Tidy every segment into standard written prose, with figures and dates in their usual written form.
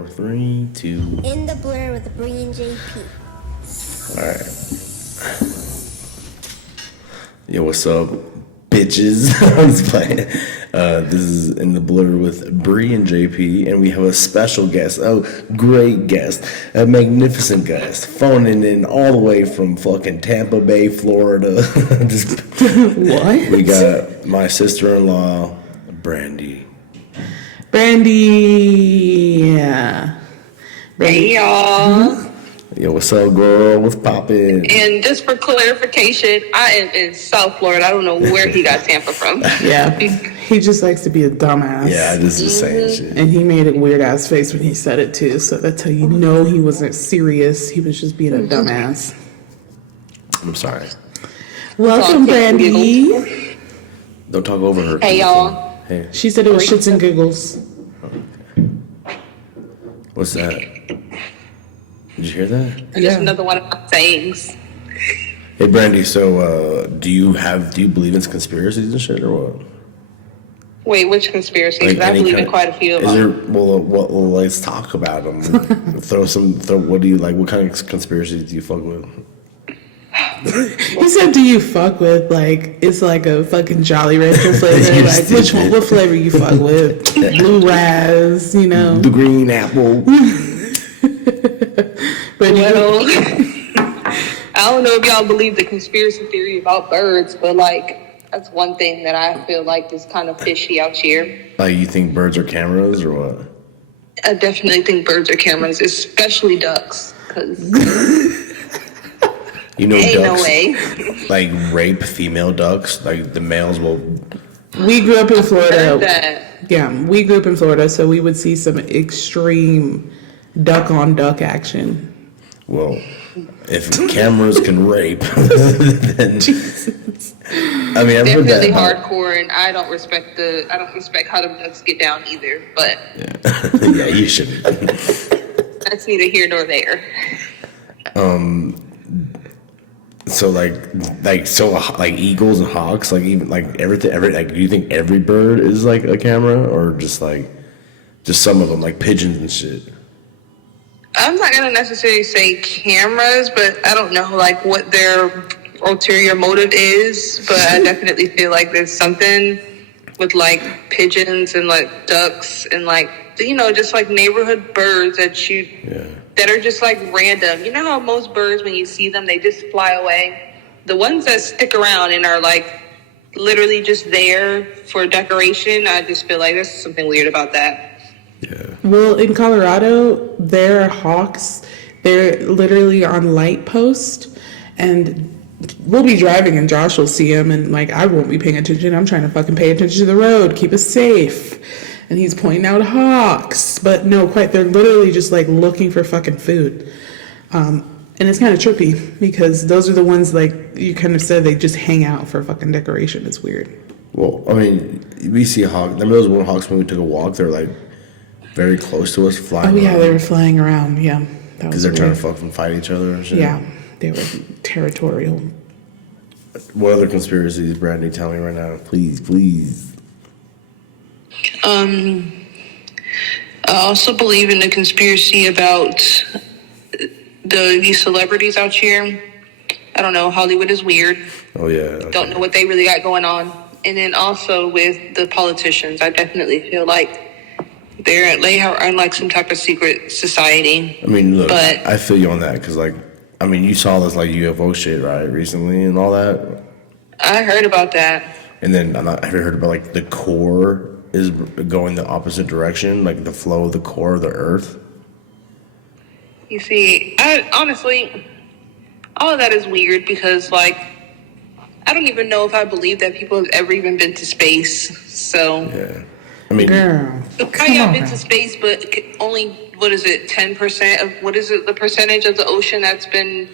4, 3, 2. In the blur with Bree and JP. Alright. Yo, what's up, bitches? I'm just playing. This is In the Blur with Bree and JP, and we have a special guest, a great guest, a magnificent guest, phoning in all the way from fucking Tampa Bay, Florida. What? We got my sister-in-law, Brandy. Yeah. Hey y'all. Yo, what's up, girl? What's poppin'? And just for clarification, I am in South Florida. I don't know where he got Tampa from. Yeah. He just likes to be a dumbass. Yeah, I just was saying shit. And he made a weird ass face when he said it too, so that's how you know he wasn't serious. He was just being a dumbass. I'm sorry. Welcome, Brandy. Don't talk over her. Hey y'all. Hey, She said it was shits and giggles. what's that? Did you hear that? Just another one of my sayings. Hey, Brandy. So, do you believe in conspiracies and shit, or what? Wait, which conspiracy? Like I any believe in kind- quite a few of Is them. there? Well, let's talk about them. What do you like? What kind of conspiracies do you fuck with? He said, do you fuck with, like, it's like a fucking Jolly Rancher flavor? You're Like, which one, stupid. what flavor you fuck with? Blue Raz, you know? The green apple. But Well, I don't know if y'all believe the conspiracy theory about birds, but like that's one thing that I feel like is kind of fishy out here. Like, you think birds are cameras or what? I definitely think birds are cameras, especially ducks, because You know, ain't ducks no way. like rape female ducks. Like the males will. we grew up in Heard Florida. that. Yeah, we grew up in Florida, so we would see some extreme duck on duck action. Well, if cameras can rape, then I mean, I've heard that. Definitely about- hardcore, and I don't respect how the ducks get down either. But Yeah, you shouldn't. that's neither here nor there. So like eagles and hawks, like even like everything, like, do you think every bird is like a camera, or just some of them, like pigeons and shit? I'm not gonna necessarily say cameras, but I don't know like what their ulterior motive is. But I definitely feel like there's something with like pigeons and like ducks and like just like neighborhood birds that are just like random. You know how most birds, when you see them, they just fly away. The ones that stick around and are like literally just there for decoration, I just feel like there's something weird about that. Yeah. Well, in Colorado, there are hawks. They're literally on light post, and we'll be driving, and Josh will see them, and like I won't be paying attention. I'm trying to fucking pay attention to the road, keep us safe. And he's pointing out hawks, but no, quite. They're literally just like looking for fucking food, and it's kind of trippy because those are the ones like you kind of said they just hang out for fucking decoration. It's weird. Well, I mean, we see a hawk. Remember those one hawks when we took a walk? They're like very close to us, flying. Oh yeah, around. they were flying around. Yeah, that Because was they're trying weird. to fucking fight each other and shit. Yeah, they were territorial. What other conspiracies, Brandy? Tell me right now, please. I also believe in the conspiracy about these celebrities out here. I don't know, Hollywood is weird. Oh yeah. Okay. Don't know what they really got going on. And then also with the politicians, I definitely feel like they are in like some type of secret society. I mean, look, But- I feel you on that because, like, I mean, you saw this like UFO shit, right, recently and all that. I heard about that. And then have you heard about like the core is going the opposite direction, like the flow of the core of the Earth? You see, honestly, all of that is weird because, like, I don't even know if I believe that people have ever even been to space. So, Yeah. I mean, Girl, I come have on. been to space, but only, 10% of, the percentage of the ocean that's been,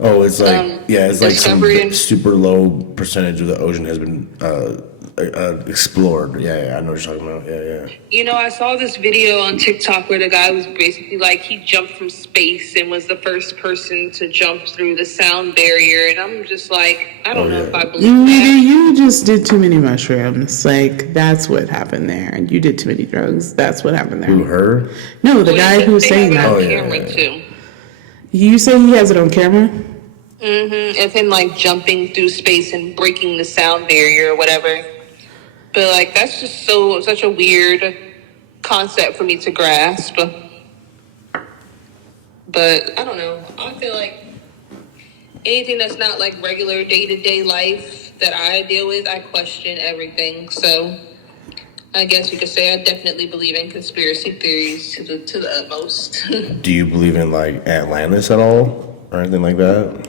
it's like it's like some discovered in- super low percentage of the ocean has been explored. Yeah, I know what you're talking about. Yeah. You know, I saw this video on TikTok where the guy was basically like he jumped from space and was the first person to jump through the sound barrier, and I'm just like, I don't know if I believe Nigga, that. you just did too many mushrooms. Like, that's what happened there. You did too many drugs. That's what happened there. Who, her? No, the guy who was They saying have it that. on camera too. You say he has it on camera? Of him like jumping through space and breaking the sound barrier or whatever. But like that's just such a weird concept for me to grasp. But I don't know. I feel like anything that's not like regular day-to-day life that I deal with, I question everything. So I guess you could say I definitely believe in conspiracy theories to the utmost. Do you believe in like Atlantis at all or anything like that?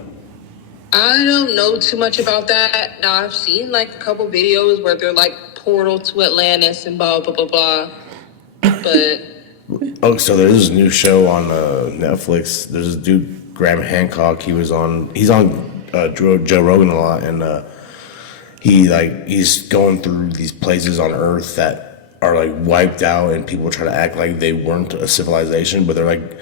I don't know too much about that. Now I've seen like a couple videos where they're like portal to Atlantis and blah blah blah blah. But Oh, so there's this new show on Netflix. There's this dude Graham Hancock. He's on Joe Rogan a lot, and he's going through these places on Earth that are like wiped out, and people try to act like they weren't a civilization, but they're like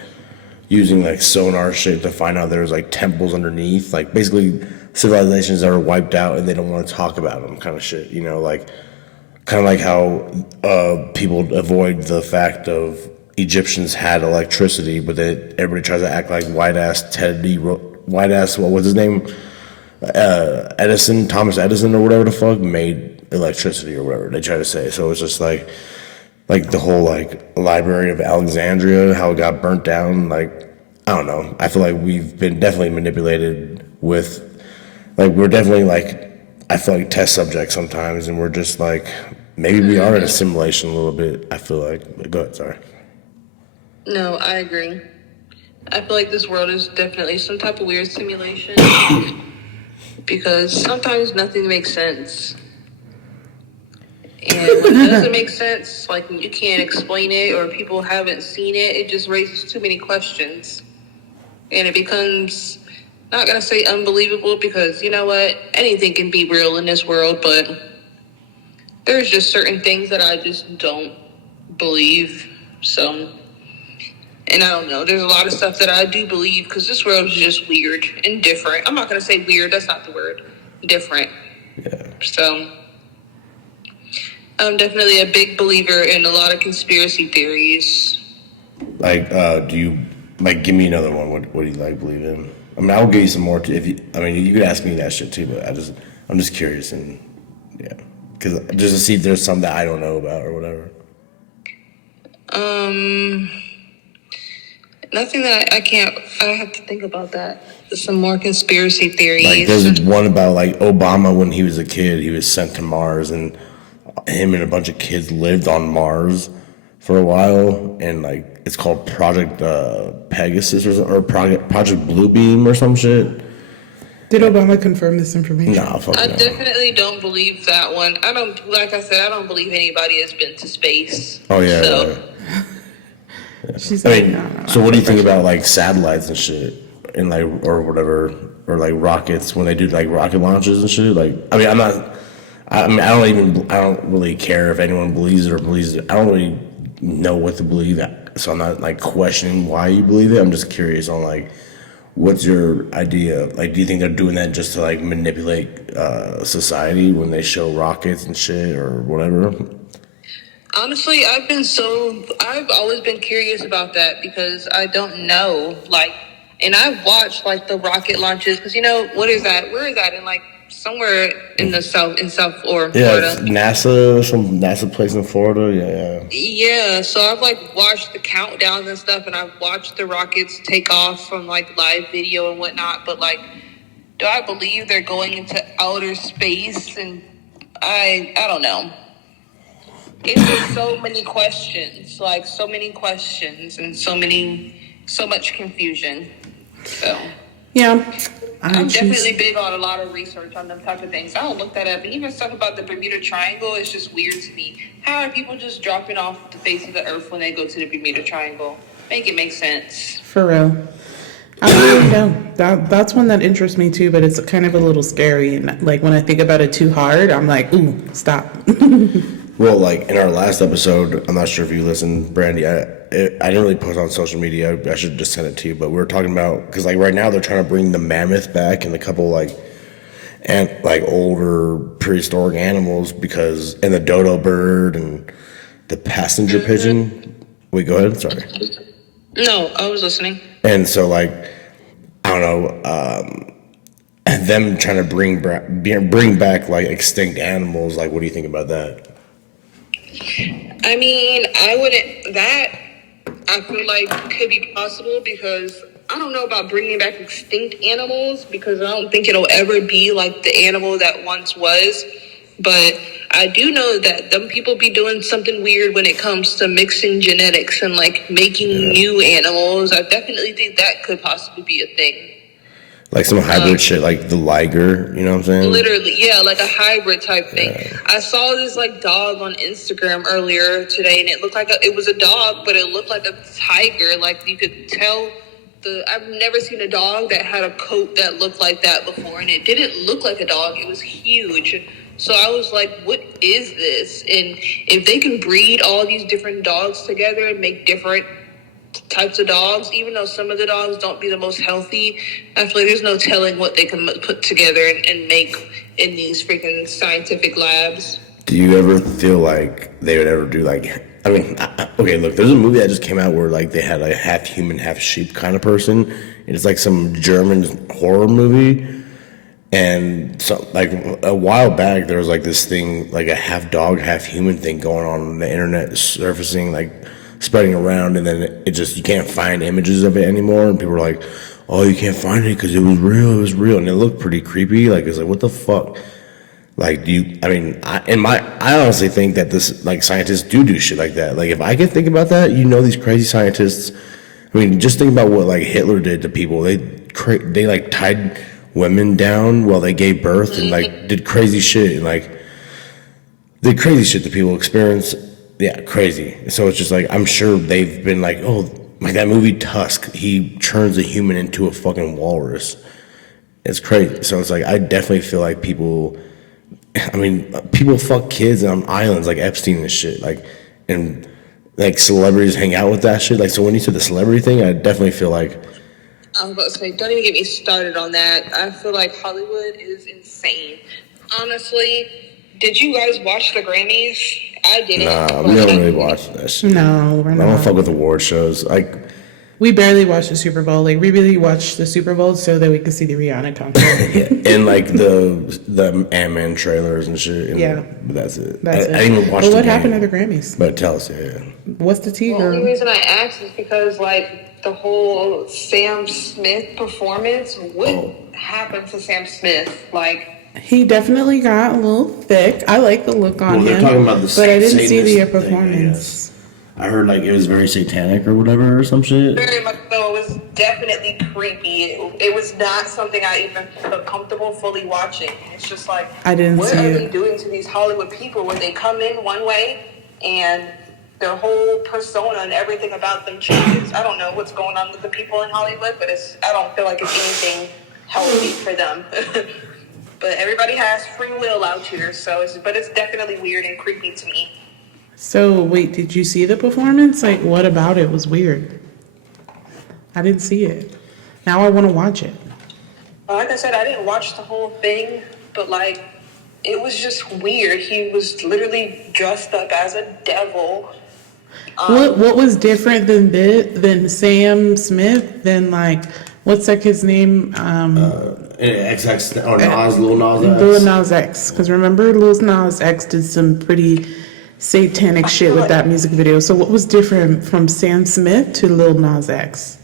using like sonar shit to find out there's like temples underneath, like basically civilizations that are wiped out and they don't want to talk about them, kind of shit. You know, like kind of like how people avoid the fact of Egyptians had electricity, but then everybody tries to act like white ass what was his name? Thomas Edison or whatever the fuck made electricity or whatever they try to say. So it's just like the whole like Library of Alexandria, how it got burnt down. Like, I don't know. I feel like we've been definitely manipulated with, like, we're definitely like, I feel like test subjects sometimes, and we're just like, maybe we are in a simulation a little bit. I feel like. Go ahead, sorry. no, I agree. I feel like this world is definitely some type of weird simulation because sometimes nothing makes sense. And when it doesn't make sense, like when you can't explain it or people haven't seen it, it just raises too many questions. And it becomes, not going to say unbelievable because, you know what, anything can be real in this world, but there's just certain things that I just don't believe. So, and I don't know, there's a lot of stuff that I do believe because this world is just weird and different. I'm not going to say weird, that's not the word, different. Yeah. So I'm definitely a big believer in a lot of conspiracy theories. Like, do you like give me another one? What do you like believe in? I mean, I'll give you some more. If you, I mean, you could ask me that shit too, but I'm just curious and yeah, because just to see if there's some that I don't know about or whatever. Nothing that I can't. I have to think about that. Some more conspiracy theories. Like, there's one about like Obama when he was a kid, he was sent to Mars, and him and a bunch of kids lived on Mars for a while, and like it's called Project Pegasus or Project Bluebeam or some shit. Did Obama confirm this information? Nah, fuck I no. definitely don't believe that one. I don't. Like I said, I don't believe anybody has been to space. Oh yeah. So. Yeah. She's I like, mean, no. so what do you think about like satellites and shit, and like or whatever, or like rockets when they do like rocket launches and shit? Like, I mean, I don't really care if anyone believes it or believes it. I don't really know what to believe, so I'm not like questioning why you believe it. I'm just curious on like, what's your idea? Like, do you think they're doing that just to like manipulate society when they show rockets and shit or whatever? Honestly, I've always been curious about that because I don't know, like, and I've watched like the rocket launches because you know what is that? Where is that? In like somewhere in the south, in South Florida. Yeah, it's NASA, some NASA place in Florida. Yeah. Yeah, so I've like watched the countdowns and stuff, and I've watched the rockets take off from like live video and whatnot. But like, do I believe they're going into outer space? And I don't know. It's just so many questions, like so many questions, and so much confusion. So Yeah. I'm definitely big on a lot of research on them type of things. I'll look that up. And even stuff about the Bermuda Triangle is just weird to me. How are people just dropping off the face of the earth when they go to the Bermuda Triangle? Make it make sense. For real. I really know. That's one that interests me too, but it's kind of a little scary. And like when I think about it too hard, I'm like, ooh, stop. Well, like in our last episode, I'm not sure if you listened, Brandy. I didn't really post on social media. I should just send it to you. But we were talking about because like right now they're trying to bring the mammoth back and a couple like older prehistoric animals because and the dodo bird and the passenger pigeon. Wait, go ahead. Sorry. No, I was listening. And so like I don't know. And them trying to bring back like extinct animals. Like, what do you think about that? I mean, I feel like could be possible because I don't know about bringing back extinct animals because I don't think it'll ever be like the animal that once was. But I do know that them people be doing something weird when it comes to mixing genetics and like making new animals. I definitely think that could possibly be a thing. Like some hybrid shit, like the liger, you know what I'm saying? Literally, yeah, like a hybrid type thing. Yeah. I saw this like dog on Instagram earlier today, and it looked like it was a dog, but it looked like a tiger. Like you could tell I've never seen a dog that had a coat that looked like that before, and it didn't look like a dog. It was huge. So I was like, what is this? And if they can breed all these different dogs together and make different types of dogs, even though some of the dogs don't be the most healthy, I feel like there's no telling what they can put together and make in these freaking scientific labs. Do you ever feel like they would ever do like, I mean, okay, look, there's a movie that just came out where like they had like a half human, half sheep kind of person. And it's like some German horror movie. And so like a while back, there was like this thing, like a half dog, half human thing going on the internet surfacing, like spreading around, and then it just, you can't find images of it anymore, and people were like, oh, you can't find it because it was real, and it looked pretty creepy. Like, it's like, what the fuck? Like, I honestly think that this, like, scientists do shit like that. Like, if I can think about that, these crazy scientists, I mean, just think about what, like, Hitler did to people. They like, tied women down while they gave birth and, like, did crazy shit, and, like, did crazy shit that people experience. Yeah, crazy. So it's just like, I'm sure they've been like, oh, like that movie Tusk, he turns a human into a fucking walrus. It's crazy. So it's like, I definitely feel like people fuck kids on islands like Epstein and shit. Like, and like celebrities hang out with that shit. Like, so when you said the celebrity thing, I definitely feel like. I was about to say, don't even get me started on that. I feel like Hollywood is insane. Honestly, did you guys watch the Grammys? I didn't. Nah, we don't really watch that shit. No, we're not. I don't fuck with award shows. Like, we barely watch the Super Bowl. Like, we really watched the Super Bowl so that we could see the Rihanna concert. Yeah. And like the Ant-Man trailers and shit. And yeah, but that's it. I didn't even watch. But what happened at the Grammys? But tell us, yeah. What's the tea? The only reason I asked is because like the whole Sam Smith performance. What happened to Sam Smith? Like. He definitely got a little thick. I like the look on him. Talking about the but I didn't see the thing, performance. I heard like it was very satanic or whatever or some shit. Very much so. It was definitely creepy. It was not something I even felt comfortable fully watching. It's just like, I didn't what see are it. they doing to these Hollywood people where they come in one way and their whole persona and everything about them changes? I don't know what's going on with the people in Hollywood, but I don't feel like it's anything healthy for them. But everybody has free will out here, but it's definitely weird and creepy to me. So, wait, did you see the performance? Like, what about it was weird? I didn't see it. Now I want to watch it. Like I said, I didn't watch the whole thing, but, like, it was just weird. He was literally dressed up as a devil. What was different than Sam Smith? Than, like, what's like his name? XX or Nas, Lil Nas X. Lil Nas X. Because remember, Lil Nas X did some pretty satanic shit with that music video. So what was different from Sam Smith to Lil Nas X?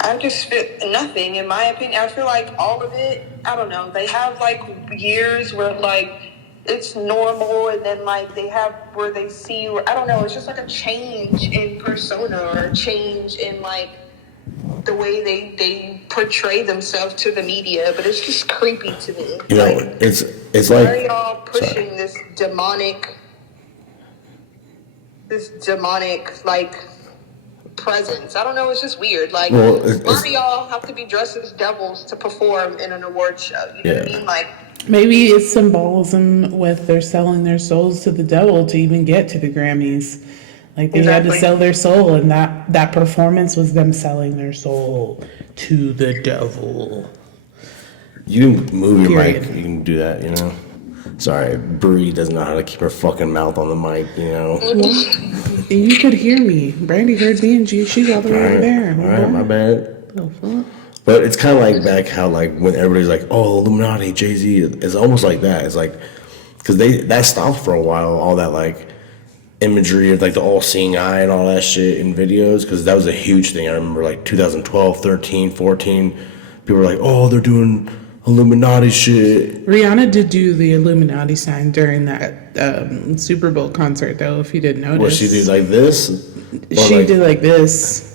I just feel nothing, in my opinion. I feel like all of it, I don't know. They have like years where like it's normal, and then like they have where they see, I don't know. It's just like a change in persona or a change in like the way they portray themselves to the media, but it's just creepy to me. Like, it's why like, are y'all pushing this demonic like presence. I don't know. It's just weird. Like, Well, why do y'all have to be dressed as devils to perform in an award show? You know what I mean? Like, Maybe it's symbolism with they're selling their souls to the devil to even get to the Grammys. Like they had to Exactly. sell their soul, and that performance was them selling their soul to the devil. You can move your Period. mic. You can do that, you know? Sorry, Bree doesn't know how to keep her fucking mouth on the mic, you know? And you could hear me. Brandy heard me, and she's all the way over there. Alright, my bad. The fuck? But it's kind of like back how, like, when everybody's like, oh, Illuminati, Jay-Z, it's almost like that. It's like, because that stopped for a while, all that, like, imagery of, like, the all-seeing eye and all that shit in videos, because that was a huge thing. I remember, like, 2012, 13, 14, people were like, oh, they're doing Illuminati shit. Rihanna did do the Illuminati sign during that Super Bowl concert, though, if you didn't notice. What, she did like this? Or She like- did like this.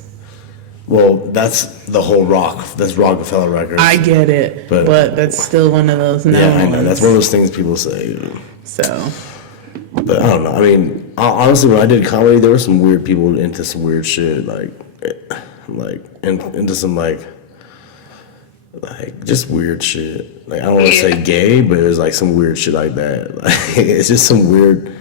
Well, that's the whole that's Rockefeller Records. I get it, But- but that's still one of those known Yeah, I know. ones. That's one of those things people say. So, But I don't know. I mean, honestly, when I did comedy, there were some weird people into some weird shit, like into some like just weird shit. Like I don't want to say gay, but it was like some weird shit like that. Like it's just some weird.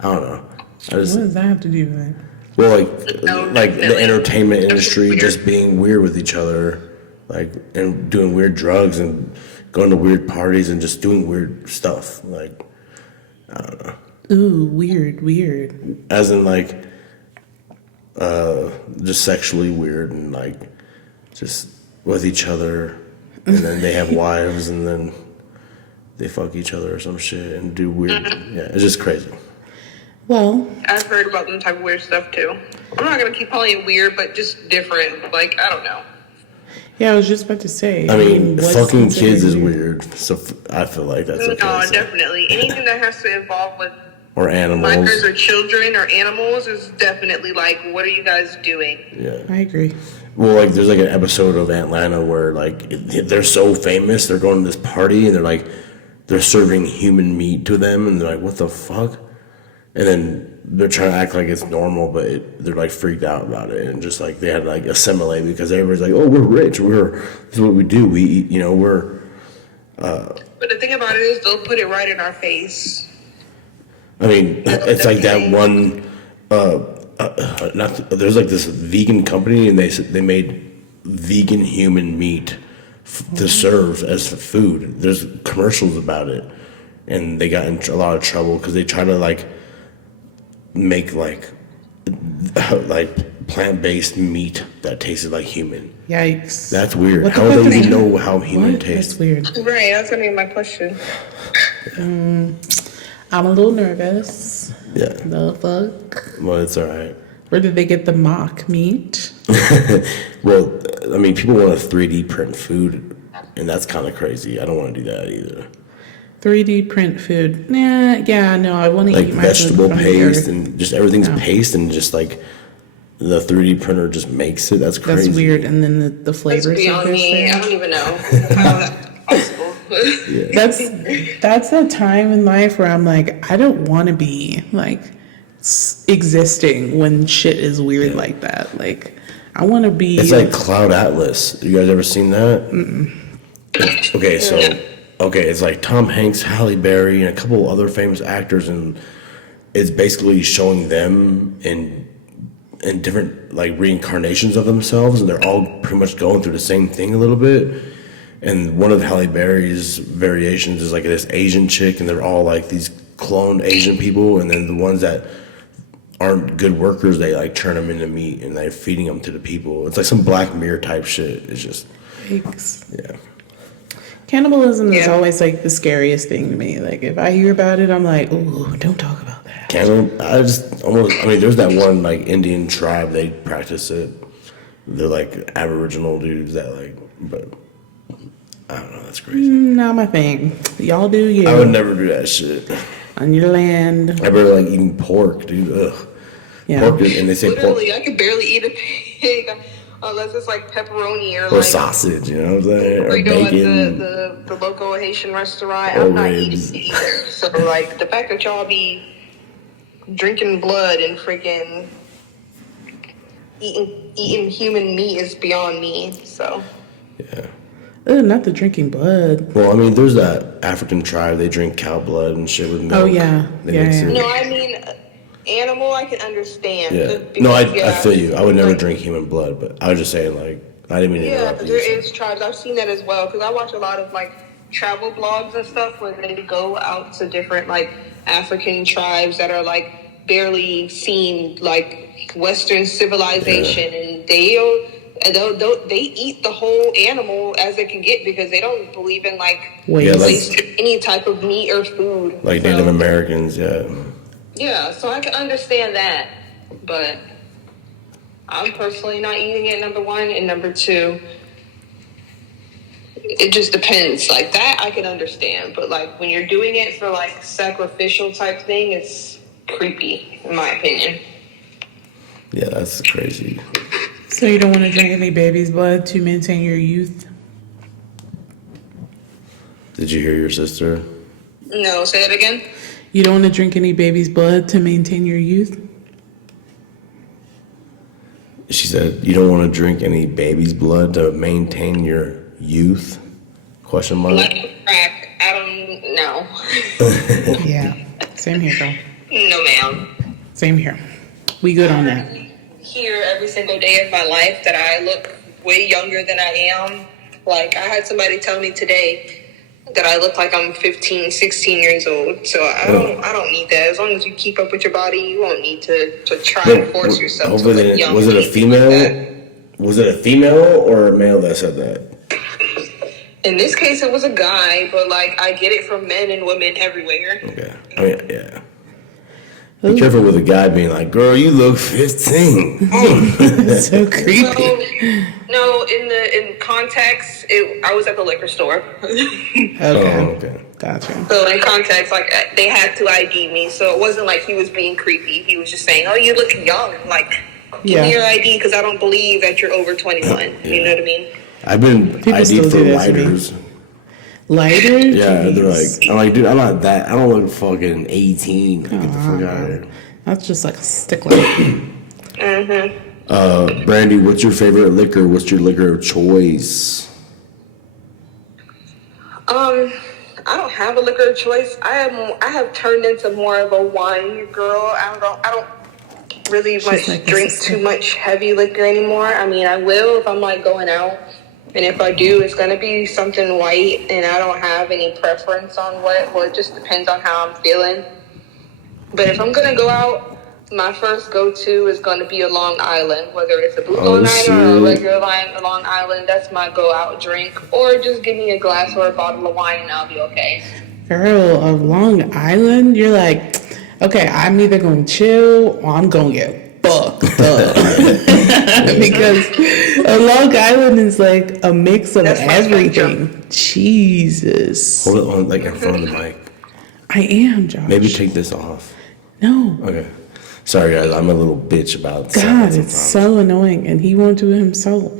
I don't know. I what just does that have to do with it? well, like the definitely. entertainment industry Weird. just being weird with each other, like and doing weird drugs and going to weird parties and just doing weird stuff. Like Ooh, weird. as in like just sexually weird and like just with each other and then they have wives and then they fuck each other or some shit and do weird it's just crazy. Well, I've heard about them type of weird stuff too. I'm not gonna keep calling it weird, but just different. Like, I don't know. yeah, I was just about to say. I mean what's fucking considered kids is weird, so I feel like that's okay. No, So- definitely. Anything that has to involve with or animals. minors or children or animals is definitely like, what are you guys doing? Yeah. I agree. Well, like there's like an episode of Atlanta where like they're so famous, they're going to this party and they're serving human meat to them and they're like, what the fuck? And then they're trying to act like it's normal, but they're like freaked out about it and just like they had to like assimilate because everybody's like, oh, we're rich, this is what we do, we eat, we're. But the thing about it is, they'll put it right in our face. I mean, it's like that one. There's like this vegan company, and they made vegan human meat to serve as food. There's commercials about it, and they got in a lot of trouble because they try to like make like plant-based meat that tasted like human. Yikes. That's weird. What the How fuck do they is even that? know how human What? tastes? That's weird. Right, that's gonna be my question. I'm a little nervous. Yeah, The fuck? well, it's all right. Where did they get the mock meat? Well, I mean, people want to 3D print food, and that's kind of crazy. I don't want to do that either. 3D print food. Nah, yeah, no, I want to Like eat my vegetable food from paste the earth. and just everything's No. paste and just like the 3D printer just makes it. That's crazy. That's weird. And then the That's flavors of beyond this me. I thing. don't even know how that's possible. That's that time in life where I'm like, I don't want to be like existing when shit is weird like that. Like, I want to be. It's like Cloud Atlas. You guys ever seen that? Okay, so it's like Tom Hanks, Halle Berry, and a couple other famous actors, and it's basically showing them in different like reincarnations of themselves, and they're all pretty much going through the same thing a little bit. And one of Halle Berry's variations is like this Asian chick, and they're all like these cloned Asian people, and then the ones that aren't good workers, they like turn them into meat and they're feeding them to the people. It's like some Black Mirror type shit. It's just Yikes. yeah. Cannibalism is Yeah. always like the scariest thing to me. Like, if I hear about it, I'm like, ooh, don't talk about that. There's that one like Indian tribe, they practice it. They're like Aboriginal dudes that like, but I don't know, that's crazy. Not my thing. Y'all do you I would never do that shit. on your land. I barely like eating pork, dude. Ugh. Yeah. Pork, and they say pork Literally, I could barely eat a pig unless it's like pepperoni or or like sausage, you know what I'm saying? Or we go at bacon. the local Haitian restaurant. Or I'm not ribs. eating it either. So like the fact that y'all be drinking blood and freaking eating human meat is beyond me. So Yeah. Not the drinking blood. Well, I mean, there's that African tribe. They drink cow blood and shit with milk. Oh, yeah. They Yeah, mix yeah. it. no, I mean animal. I can understand. Yeah. Because, No, I yeah, feel you. I would never like, drink human blood, but I was just saying, like, I didn't mean to Yeah, interrupt you. there is tribes. I've seen that as well because I watch a lot of like travel blogs and stuff where they go out to different like African tribes that are like barely seen like Western civilization, and they eat the whole animal as they can get because they don't believe in like Waste. wasting any type of meat or food. Like So, Native Americans, yeah. yeah, so I can understand that, but I'm personally not eating it, number one, and number two, it just depends. Like that I can understand, but like when you're doing it for like sacrificial type thing, it's creepy in my opinion. Yeah, that's crazy. So you don't want to drink any baby's blood to maintain your youth? Did you hear your sister? No, say that again. You don't want to drink any baby's blood to maintain your youth? She said, you don't want to drink any baby's blood to maintain your youth? Question mark. Like crack, I don't know. Yeah. Same here, girl. No, ma'am. Same here. We good on that. Hear every single day of my life that I look way younger than I am. Like, I had somebody tell me today that I look like I'm 15, 16 years old. So I don't need that. As long as you keep up with your body, you won't need to try and force yourself to Hopefully look young. was it a female? Was it a female or a male that said that? In this case, it was a guy, but like I get it from men and women everywhere. Okay. I mean, yeah. Be careful with a guy being like, girl, you look 15. That's so creepy. No, in context, I was at the liquor store. Okay. Oh, okay. Gotcha. So in context, like they had to ID me, so it wasn't like he was being creepy. He was just saying, "Oh, you look young. Like, give me your ID because I don't believe that you're over 21." You know what I mean? I've been People still ID'd for do that to me. lighters. Lighter? Yeah, they're Jeez. like, I'm like, dude, I'm not that. I don't look fucking 18. Like, get the fuck out of here. That's just like a stick light. Brandy, what's your favorite liquor? What's your liquor of choice? I don't have a liquor of choice. I have turned into more of a wine girl. I don't really much like drink this too much heavy liquor anymore. I mean, I will if I'm like going out. And if I do, it's gonna be something white, and I don't have any preference on what. Well, it just depends on how I'm feeling. But if I'm gonna go out, my first go-to is gonna be a Long Island, whether it's a Blue Long Island or a regular Long Island. That's my go-out drink. Or just give me a glass or a bottle of wine, and I'll be okay. Girl, of Long Island, you're like, okay, I'm either going to chill or I'm going to get fucked up. Because a Long Island is like a mix of That's my everything. Jesus. Hold it on, like, in front of the mic. I am, Josh. Maybe take this off. No. Okay. Sorry, guys. I'm a little bitch about God, sometimes. it's so annoying. And he won't do it himself.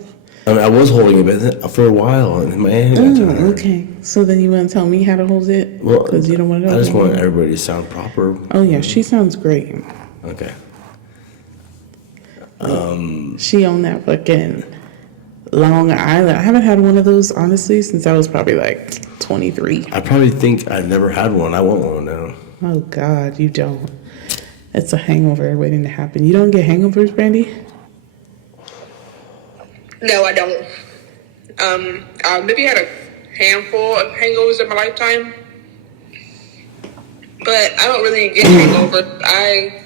I mean, I was holding it, but then for a while, and my hand got tired. Oh, okay. So then you want to tell me how to hold it? Well, Because you don't want to I just want everybody to sound proper. Oh, yeah. She sounds great. Okay. She on that fucking Long Island. I haven't had one of those, honestly, since I was probably like 23. I probably think I've never had one. I want one now. Oh, God, you don't. It's a hangover waiting to happen. You don't get hangovers, Brandy? No, I don't. I maybe had a handful of hangovers in my lifetime, but I don't really get hangovers.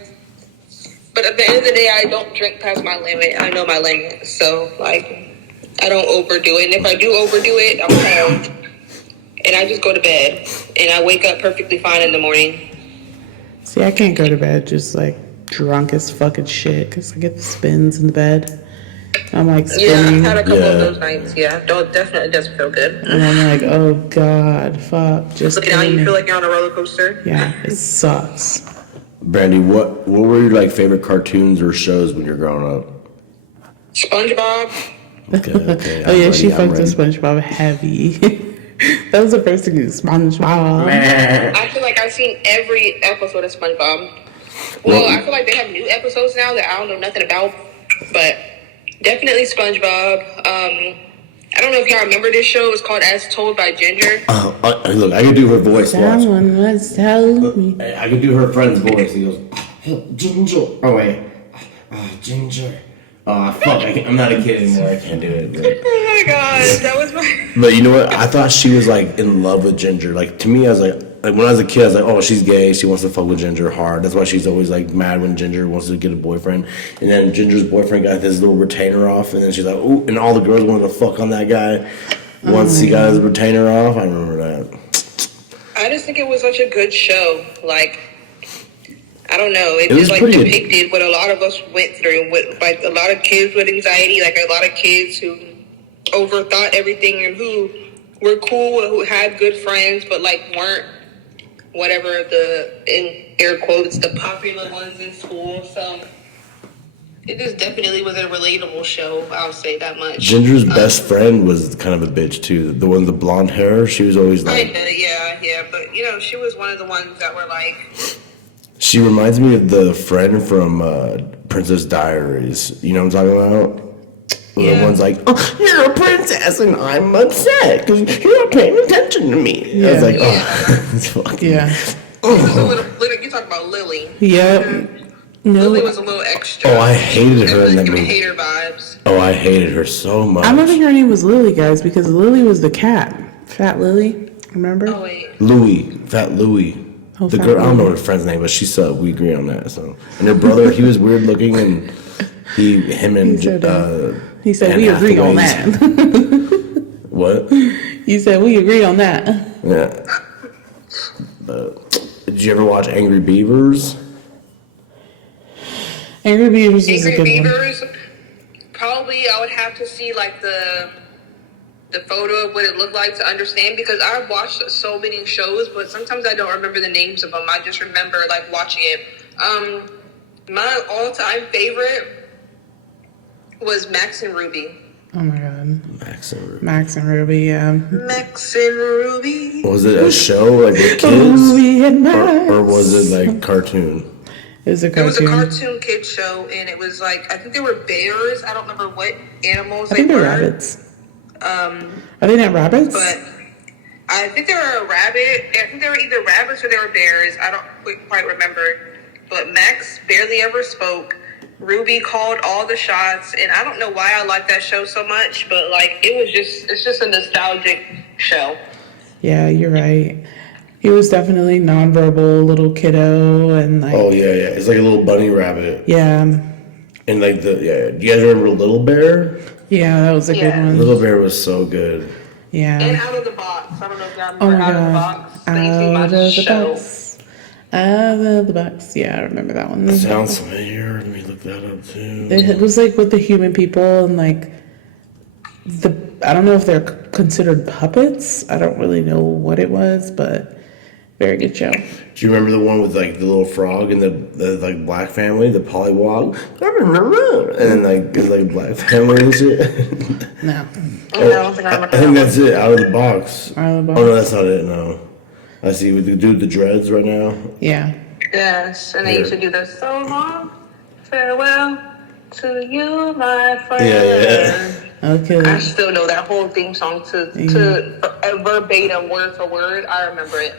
But at the end of the day, I don't drink past my limit. I know my limit, so like, I don't overdo it. And if I do overdo it, I'm home, and I just go to bed, and I wake up perfectly fine in the morning. See, I can't go to bed just like drunk as fucking shit because I get the spins in the bed. I'm like Yeah, I've spinning. had a couple of those nights. Yeah, definitely doesn't feel good. And I'm like, oh, God, fuck. Just Looking out, kill you me. feel like you're on a roller coaster. Yeah, it sucks. Brandy, what were your like favorite cartoons or shows when you were growing up? SpongeBob. Okay. Oh, yeah, she I'm fucked ready. with SpongeBob heavy. That was the first thing, SpongeBob. I feel like I've seen every episode of SpongeBob. Well, I feel like they have new episodes now that I don't know nothing about, but Definitely SpongeBob. I don't know if y'all remember this show. It was called As Told by Ginger. Look, I could do her voice. Watch. Someone was telling me. I could do her friend's voice. He goes, "Oh, Ginger." Oh wait, Ginger. Oh fuck! I'm not a kid anymore. I can't do it. But. Oh my gosh, that was my. But you know what? I thought she was like in love with Ginger. Like to me, I was like when I was a kid, I was like, oh, she's gay. She wants to fuck with Ginger hard. That's why she's always like mad when Ginger wants to get a boyfriend. And then Ginger's boyfriend got his little retainer off, and then she's like, ooh, and all the girls wanted to fuck on that guy. Once he got his retainer off, I remember that. I just think it was such a good show. Like, I don't know. It was just like pretty- depicted what a lot of us went through. With like a lot of kids with anxiety, like a lot of kids who overthought everything and who were cool and who had good friends, but like weren't whatever the in air quotes the popular ones in school. So it just definitely was a relatable show. I'll say that much. Ginger's best friend was kind of a bitch too. The one with the blonde hair. She was always like. Yeah, but you know, she was one of the ones that were like. She reminds me of the friend from Princess Diaries. You know what I'm talking about? Yeah. The one's like, oh, you're a princess and I'm upset because you're not paying attention to me. I was like, oh, it's fucking. Yeah. She was a little, you talk about Lily. Yep. No. Lily was a little extra. Oh, I hated her in that Give me movie. hater vibes. Oh, I hated her so much. I don't think her name was Lily, guys, because Lily was the cat. Fat Lily. Remember? Oh wait. Louie, Fat Louie. Oh, The Fat girl, I don't know Louie. her friend's name, but she said we agree on that. So, and her brother, he was weird looking, and him and He said Anne we agree on Hathaway's- that. What? You said we agree on that. Yeah. Did you ever watch Angry Beavers? Angry Beavers is a Angry good one. Beavers. Probably I would have to see like the photo of what it looked like to understand, because I've watched so many shows, but sometimes I don't remember the names of them. I just remember like watching it. My all-time favorite was Max and Ruby. Oh my god. Max and Ruby. Max and Ruby, yeah. Max and Ruby. Was it a show like with kids, Ruby and Max. or was it like cartoon? It was a It was a cartoon. cartoon kid show, and it was like, I think they were bears. I don't remember what animals I think they they're were. rabbits. Are they not rabbits? But I think they were a rabbit. I think they were either rabbits or they were bears. I don't quite remember. But Max barely ever spoke. Ruby called all the shots, and I don't know why I like that show so much, but like it's just a nostalgic show. Yeah, you're right. He was definitely nonverbal little kiddo, and like Oh yeah, yeah. It's like a little bunny rabbit, yeah, and like do you guys remember Little Bear? yeah, that was a good Yeah. one. Little Bear was so good. And Yeah. Out of the Box. I don't know if y'all Oh remember my Out of the god. Box. That used to be Out my of the show. box. Out of the box. Yeah, I remember that one. Sounds familiar. Let me look that up too. It was like with the human people and like I don't know if they're considered puppets. I don't really know what it was, but very good show. Do you remember the one with like the little frog and the like black family, the pollywog? And then like it's like black family and shit. No. I don't think I remember I think that that's it. Out of the box. Out of the Oh no, box. that's not it. No. I see with the dude with the dreads right now. Yeah. one. Yes, and they used to do the so long, farewell to you, my friend. Yeah. I Okay. still know that whole theme song to verbatim, word for word. I remember it.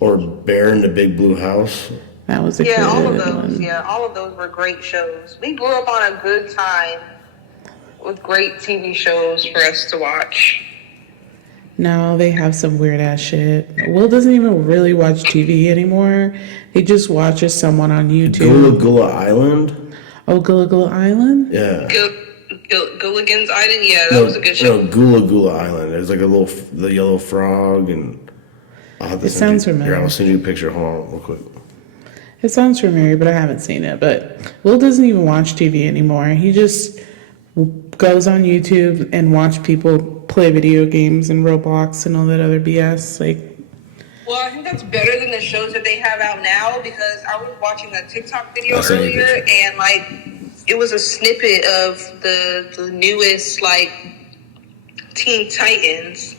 Or Bear in the Big Blue House. That was a Yeah, good all of those. one. Yeah, all of those were great shows. We grew up on a good time with great TV shows for us to watch. No, they have some weird ass shit. Will doesn't even really watch TV anymore. He just watches someone on Gula YouTube. Gula Island. Oh, Gullah Gullah Island? Yeah. Gilligan's Island. Yeah, that was a good show. No, Gula Gula Island. There's like the yellow frog and. I'll have to It send sounds you, familiar. Here, I'll send you a picture. Hold on, real quick. It sounds familiar, but I haven't seen it. But Will doesn't even watch TV anymore. He just goes on YouTube and watch people play video games and Roblox and all that other BS. Like, Well, I think that's better than the shows that they have out now, because I was watching a TikTok video I'll send you a earlier, and like it was a snippet of the newest like Teen Titans.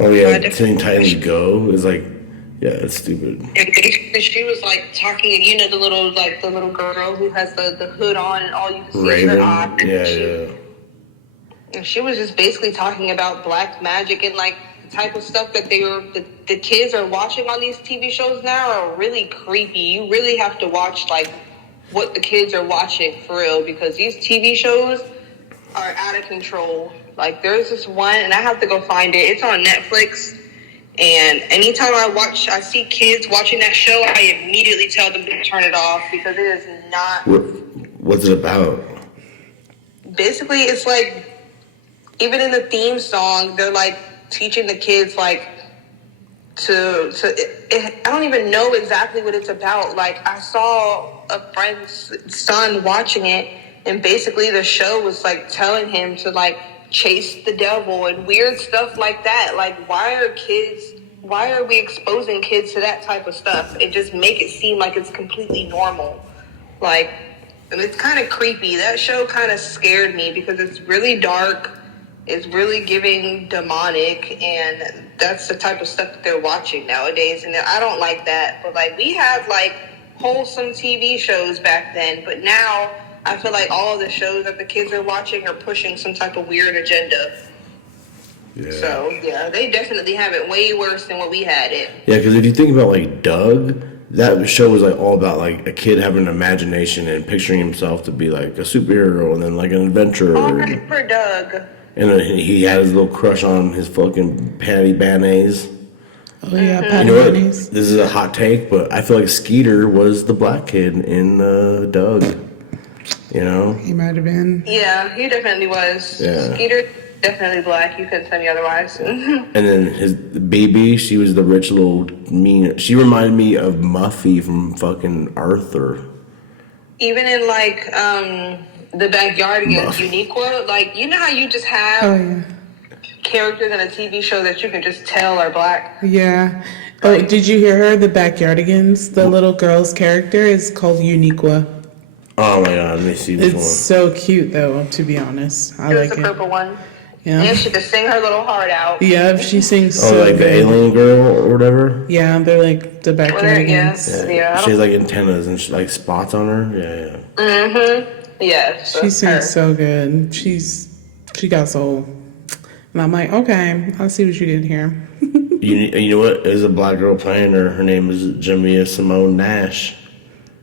Oh yeah, I definitely- Teen Titans Go is like, yeah, it's stupid. And she was like talking, the little girl who has the hood on, and all you can see is Raven. her eye. Yeah, yeah. And she was just basically talking about black magic and like the type of stuff that the kids are watching on these TV shows now are really creepy. You really have to watch like what the kids are watching for real, because these TV shows are out of control. Like there's this one, and I have to go find it. It's on Netflix. And anytime I see kids watching that show, I immediately tell them to turn it off because it is not. What's it about? Basically, it's like, even in the theme song, they're like teaching the kids like I don't even know exactly what it's about. Like I saw a friend's son watching it, and basically the show was like telling him to like chase the devil and weird stuff like that. Like why are we exposing kids to that type of stuff and just make it seem like it's completely normal? Like, and it's kind of creepy. That show kind of scared me because it's really dark. It's really giving demonic, and that's the type of stuff that they're watching nowadays. And I don't like that. But like we had like wholesome TV shows back then, but now I feel like all of the shows that the kids are watching are pushing some type of weird agenda. Yeah. So, yeah, they definitely have it way worse than what we had it. Yeah, because if you think about, like, Doug, that show was, like, all about, like, a kid having an imagination and picturing himself to be, like, a superhero and then, like, an adventurer. All right for Doug. And then he had his little crush on his fucking Patty Banez. Oh, yeah, You Patty know what? Banez. This is a hot take, but I feel like Skeeter was the black kid in Doug. You know? He might have been. Yeah, he definitely was. Yeah. Skeeter, definitely black. You couldn't tell me otherwise. And then his baby, she was the rich little mean. She reminded me of Muffy from fucking Arthur. Even in, like, the Backyardigans, Uniqua, like, you know how you just have characters in a TV show that you can just tell are black? Yeah. Oh, did you hear her? The Backyardigans, the little girl's character is called Uniqua. Oh my god, let me see this It's one. so cute, though, to be honest. I like the it. purple one. Yeah. And she could sing her little heart out. Yeah, she sings Oh, so like good. the alien girl or whatever? Yeah, they're like the Backyardigans. Yeah. She has like antennas and like spots on her. Yeah. Mm-hmm. Yeah. She sings so good. She got soul. And I'm like, okay, I'll see what you did here. You know what? There's a black girl playing her. Her name is Jamia Simone Nash.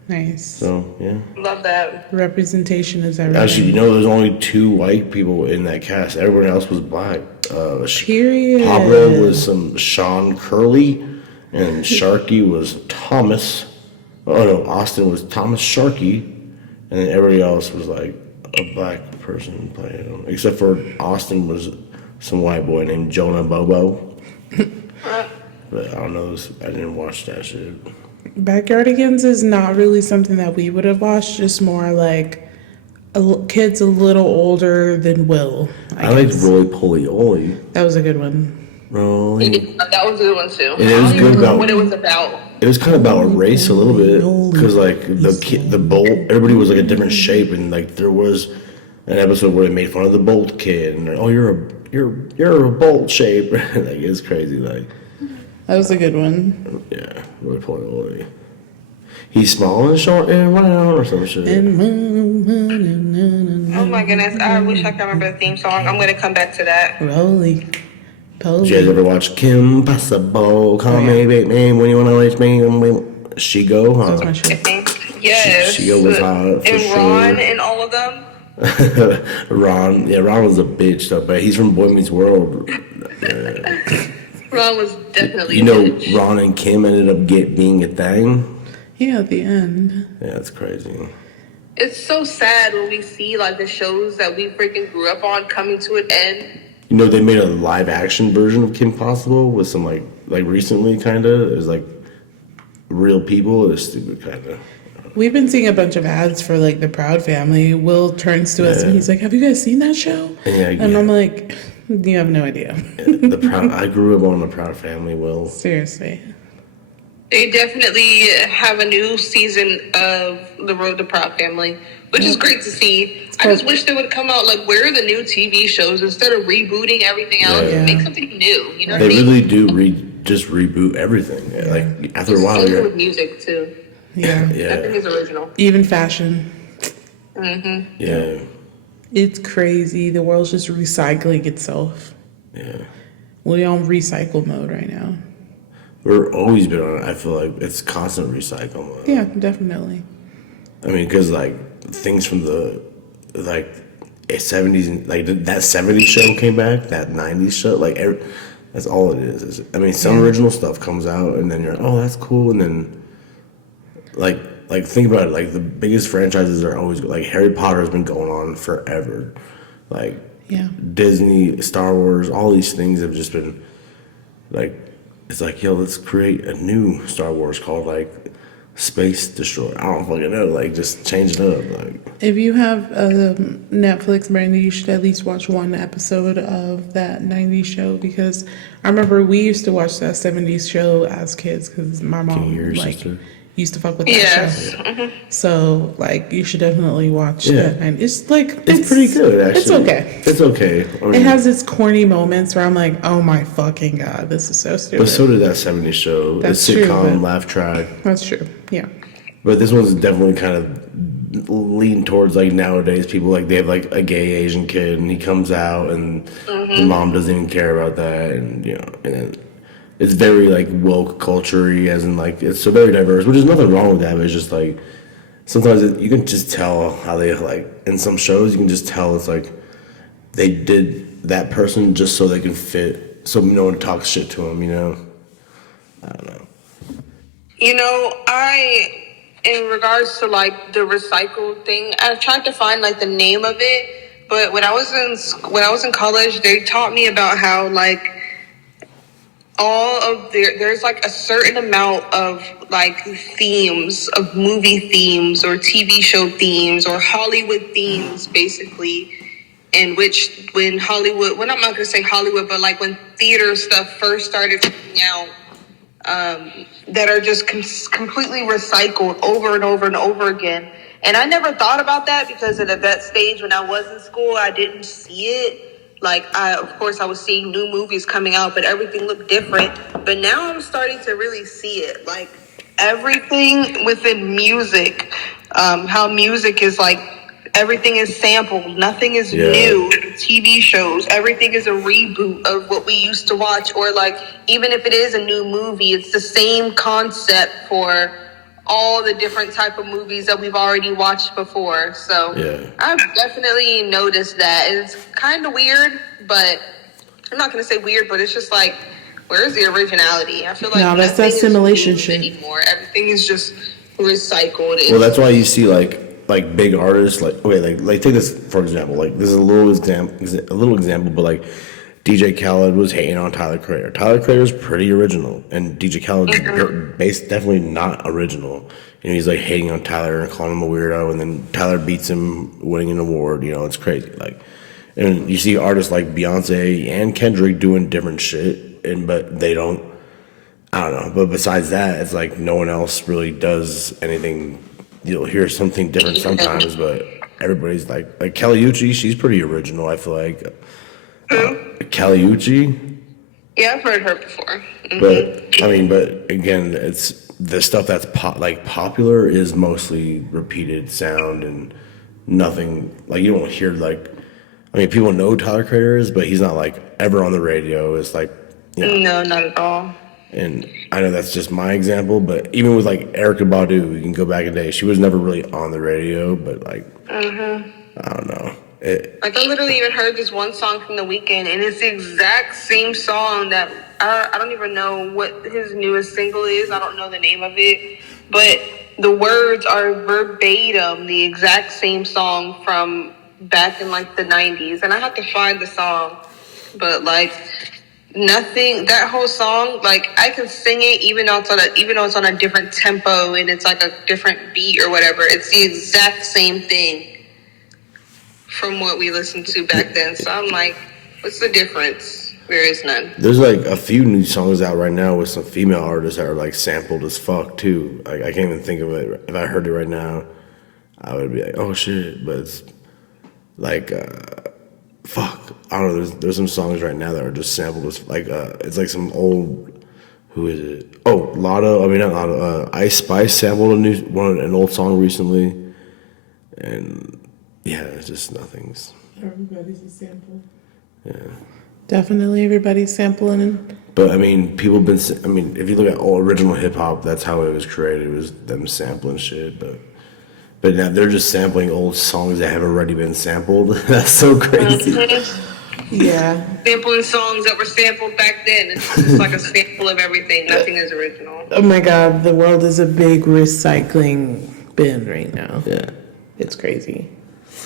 Nice. So, yeah. Love that. Representation is everything. Actually, you know, there's only 2 white people in that cast. Everyone else was black. Period. Pablo was some Sean Curley, and Sharkey was Thomas. Oh no, Austin was Thomas Sharkey, and then everybody else was like a black person playing them, except for Austin was some white boy named Jonah Bobo. But I don't know. I didn't watch that shit. Backyardigans is not really something that we would have watched, just more like kids a little older than Will. I liked guess. Roly Poly Oly. That was a good one. Roly. That was a good one too. And it was good about what it was about. It was kind of about race a little bit, because like the Bolt, everybody was like a different shape, and like there was an episode where they made fun of the Bolt kid, and oh, you're a Bolt shape. Like it's crazy. Like That was a good one. yeah, Roly Poly Oly. He's small and short and round or some shit. Oh my goodness! I wish I could remember the theme song. I'm gonna come back to that. Roly Poly. Did you guys ever watch Kim Possible? Call me, baby, when you wanna reach me. She go, huh? That's my shit. Yes. She was hot for and sure. Ron and all of them. Ron was a bitch though, but he's from Boy Meets World. Ron was definitely. You know, a bitch. Ron and Kim ended up being a thing. Yeah, at the end. Yeah, it's crazy. It's so sad when we see like the shows that we freaking grew up on coming to an end. You know, they made a live action version of Kim Possible with some like recently kind of. It was like real people. It was stupid kind of. We've been seeing a bunch of ads for like the Proud Family. Will turns to us and he's like, "Have you guys seen that show?" And I'm like, "You have no idea." I grew up on the Proud Family. Will Seriously. They definitely have a new season of The Road to Proud Family, which is great to see. I just wish they would come out like, where are the new TV shows instead of rebooting everything else? Yeah. Make something new. You know what they I mean? really do just reboot everything. Yeah. Like after a while, Same you're with music too. Yeah. yeah. Everything is original. Even fashion. Mm-hmm. Yeah. It's crazy. The world's just recycling itself. Yeah. We're on recycle mode right now. We're always been on it. I feel like it's constant recycle mode. Yeah, definitely. I mean, because like things from the like 70s, and like that 70s show came back, that 90s show, like that's all it is. I mean, some original stuff comes out, and then you're oh, that's cool, and then like think about it, like the biggest franchises are always like Harry Potter's been going on forever, like Yeah. Disney, Star Wars, all these things have just been like it's like yo, let's create a new Star Wars called like Space Destroyer. I don't fucking know. Like, just change it up. Like, If you have Netflix, Brandy, you should at least watch one episode of that 90s show because I remember we used to watch that 70s show as kids because my you mom hear your like sister? used to fuck with that Yes. show. So like you should definitely watch Yeah. that. And it's like it's pretty good. Actually, It's okay. It's okay. I mean, It has its corny moments where I'm like, oh my fucking god, this is so stupid. but so did that '70s show. That's the true, sitcom, but- laugh track. That's true. Yeah. But this one's definitely kind of lean towards like nowadays people like they have like a gay Asian kid and he comes out and the mom doesn't even care about that and you know and then it's very like woke culture-y as in like it's so very diverse, which is nothing wrong with that, but it's just like sometimes you can just tell how they like in some shows you can just tell it's like they did that person just so they can fit so no one talks shit to them, you know. I don't know. You know, in regards to like the recycled thing, I tried to find like the name of it, but when I was in college, they taught me about how like there's like a certain amount of like themes of movie themes or TV show themes or Hollywood themes basically in which when Hollywood, well, I'm not gonna say Hollywood, but like when theater stuff first started coming out, that are just completely recycled over and over and over again. And I never thought about that because at that stage when I was in school, I didn't see it. Like, of course, I was seeing new movies coming out, but everything looked different. But now I'm starting to really see it. Like, everything within music, how music is like, everything is sampled. Nothing is new. TV shows, everything is a reboot of what we used to watch. Or like, even if it is a new movie, it's the same concept for all the different type of movies that we've already watched before. So I've definitely noticed that. It's kind of weird, but I'm not going to say weird, but it's just like, where's the originality? I feel like No, that's that nothing is simulation new shit. anymore. Everything is just recycled. Well, that's why you see like big artists like okay like take this for example, like this is a little example, but like DJ Khaled was hating on Tyler Creator. Tyler Creator's pretty original, and DJ Khaled definitely not original. You know, he's like hating on Tyler and calling him a weirdo, and then Tyler beats him, winning an award. You know, it's crazy. Like, and you see artists like Beyonce and Kendrick doing different shit, but they don't. I don't know. But besides that, it's like no one else really does anything. You'll hear something different sometimes, but everybody's like Kelly Uchis, she's pretty original, I feel like. Kelly Uchis? Yeah, I've heard her before. But, I mean, but again, it's the stuff that's popular is mostly repeated sound and nothing, like you don't hear like, I mean, people know Tyler Creator is, but he's not like ever on the radio. It's like, you know. No, not at all. And I know that's just my example, but even with like Erykah Badu, you can go back in the day. She was never really on the radio, but like, I don't know. Like I literally even heard this one song from The Weeknd, and it's the exact same song that I don't even know what his newest single is. I don't know the name of it, but the words are verbatim the exact same song from back in like the 90s. And I have to find the song, but like. Nothing. That whole song, like I can sing it even though it's on a different tempo and it's like a different beat or whatever. It's the exact same thing from what we listened to back then. So I'm like, what's the difference? There is none. There's like a few new songs out right now with some female artists that are like sampled as fuck too. Like I can't even think of it. If I heard it right now, I would be like, oh shit. But it's like. Fuck, I don't know. There's some songs right now that are just sampled as like it's like some old. Who is it? Oh, Lotto. I mean not Lotto. Ice Spice sampled an old song recently, and Yeah, it's just nothing's. Everybody's a sample. Yeah. Definitely everybody's sampling. But I mean, people been. I mean, if you look at all original hip hop, that's how it was created. It was them sampling shit. But now they're just sampling old songs that have already been sampled. That's so crazy. Yeah. Sampling songs that were sampled back then. It's just like a sample of everything. Nothing is original. Oh my God, the world is a big recycling bin right now. Yeah. It's crazy.